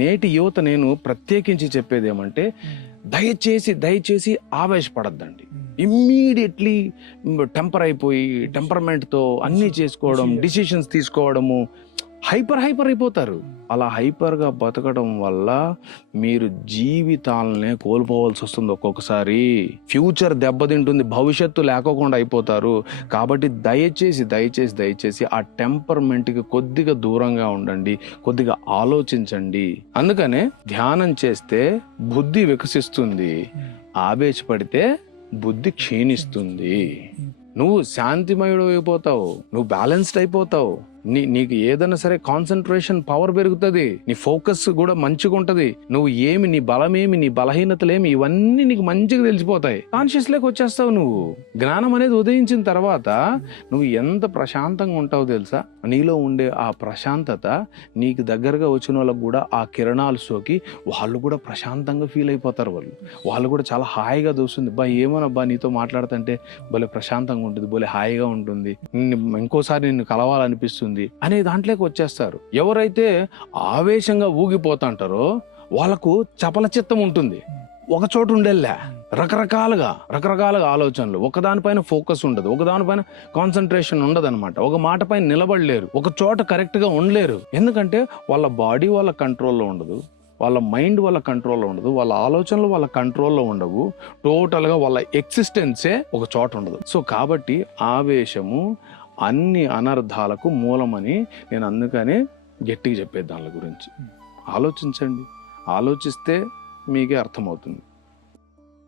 నేటి యువత నేను ప్రత్యేకించి చెప్పేది ఏమంటే, దయచేసి ఆవేశపడద్దండి. ఇమ్మీడియట్లీ టెంపర్ అయిపోయి టెంపర్మెంట్తో అన్నీ చేసుకోవడం, డిసిషన్స్ తీసుకోవడము, హైపర్ అయిపోతారు. అలా హైపర్గా బతకడం వల్ల మీరు జీవితాలనే కోల్పోవాల్సి వస్తుంది. ఒక్కొక్కసారి ఫ్యూచర్ దెబ్బతింటుంది, భవిష్యత్తు లేకోకుండా అయిపోతారు. కాబట్టి దయచేసి ఆ టెంపర్మెంట్కి కొద్దిగా దూరంగా ఉండండి, కొద్దిగా ఆలోచించండి. అందుకనే ధ్యానం చేస్తే బుద్ధి వికసిస్తుంది, ఆవేశపడితే బుద్ధి క్షీణిస్తుంది. నువ్వు శాంతిమయుడు అయిపోతావు, నువ్వు బ్యాలెన్స్డ్ అయిపోతావు, నీకు ఏదైనా సరే కాన్సన్ట్రేషన్ పవర్ పెరుగుతుంది, నీ ఫోకస్ కూడా మంచిగా ఉంటది. నువ్వు ఏమి, నీ బలమేమి, నీ బలహీనతలేమి, ఇవన్నీ నీకు మంచిగా తెలిసిపోతాయి. కాన్షియస్ లోకి వచ్చేస్తావు. నువ్వు జ్ఞానం అనేది ఉదయించిన తర్వాత నువ్వు ఎంత ప్రశాంతంగా ఉంటావో తెలుసా? నీలో ఉండే ఆ ప్రశాంతత నీకు దగ్గరగా వచ్చిన వాళ్ళకు కూడా ఆ కిరణాలు సోకి వాళ్ళు కూడా ప్రశాంతంగా ఫీల్ అయిపోతారు. వాళ్ళు కూడా చాలా హాయిగా చూస్తుంది. ఏమోనబ్బా నీతో మాట్లాడుతుంటే భలే ప్రశాంతంగా ఉంటుంది, భలే హాయిగా ఉంటుంది, ఇంకోసారి నిన్ను కలవాలనిపిస్తుంది అనే దాంట్లోకి వచ్చేస్తారు. ఎవరైతే ఆవేశంగా ఊగిపోతుంటారో వాళ్ళకు చపల చిత్తం ఉంటుంది, ఒక చోటు ఉండేలా రకరకాలుగా ఆలోచనలు, ఒకదానిపైన ఫోకస్ ఉండదు, ఒకదానిపైన కాన్సన్ట్రేషన్ ఉండదు అనమాట. ఒక మాట పైన నిలబడలేరు, ఒక చోట కరెక్ట్ గా ఉండలేరు. ఎందుకంటే వాళ్ళ బాడీ వాళ్ళ కంట్రోల్లో ఉండదు, వాళ్ళ మైండ్ వాళ్ళ కంట్రోల్లో ఉండదు, వాళ్ళ ఆలోచనలు వాళ్ళ కంట్రోల్లో ఉండవు. టోటల్గా వాళ్ళ ఎగ్జిస్టెన్సే ఒక చోట ఉండదు. సో కాబట్టి ఆవేశము అన్ని అనర్థాలకు మూలమని నేను అందుకనే గట్టిగా చెప్పేది. దాని గురించి ఆలోచించండి, ఆలోచిస్తే మీకే అర్థమవుతుంది.